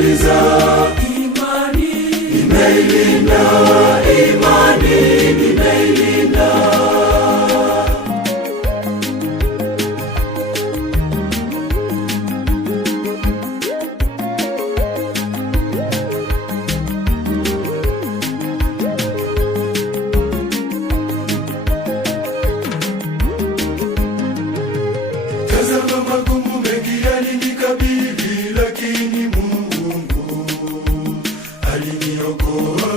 nimeumaliza. Imani nimeilinda, imani nimeilinda. Tazama magumu mengi yalinikabili, lakini Mungu aliniokoa.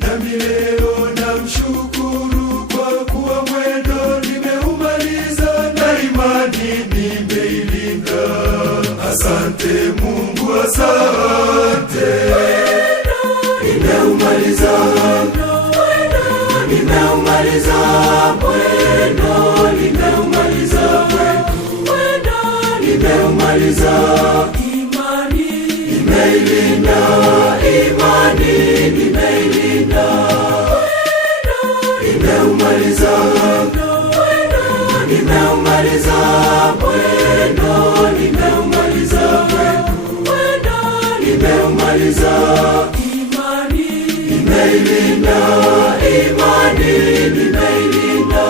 Nami leo namshukuru kwa kuwa mwendo nimeumaliza na imani nimeilinda. Asante Mungu, asante. Nimeumaliza, nimeumaliza mwendo, nimeumaliza mwendo, nimeumaliza. Imani nimeilinda, imani nimeilinda. Nimeumaliza, nimeumaliza mwendo, nimeumaliza mwendo, nimeumaliza. Imani nimeilinda, imani nimeilinda.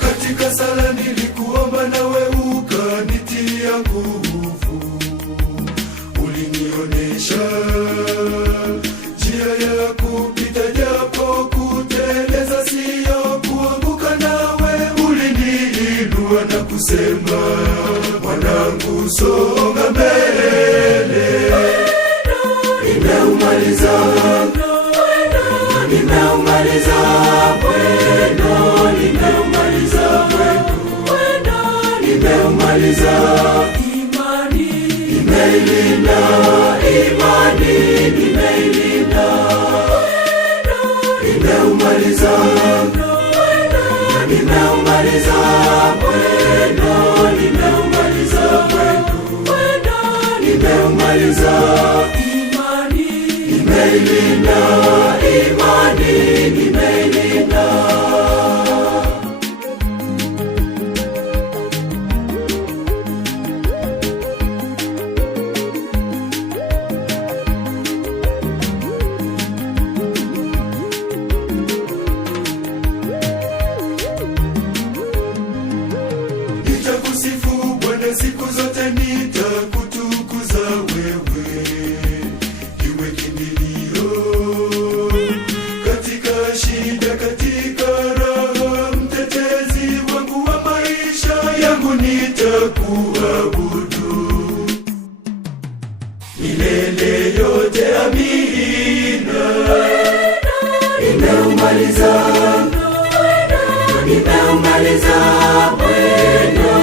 Katika sala nilikuomba nawe ukanitia nguvu. Ulinionesha njia ya kupita, japo kuteleza siyo kuanguka. Nawe uliniinua na kusema, mwanangu songa mbele. Nimeumaliza, nimeumaliza mwendo, nimeumaliza mwendo, nimeumaliza. Imani nimeilinda, imani nimeilinda. Nimeumaliza, nimeumaliza mwendo, nimeumaliza mwendo, nimeumaliza. Imani nimeilinda, imani nimeilinda. Nitakusifu Bwana siku zote, nitakutukuza wewe, iwe kimbilio katika shida, katika raha, mtetezi wangu wa maisha yangu. Nitakuabudu milele yote, amina. Nimeumaliza, nimeumaliza mwendo,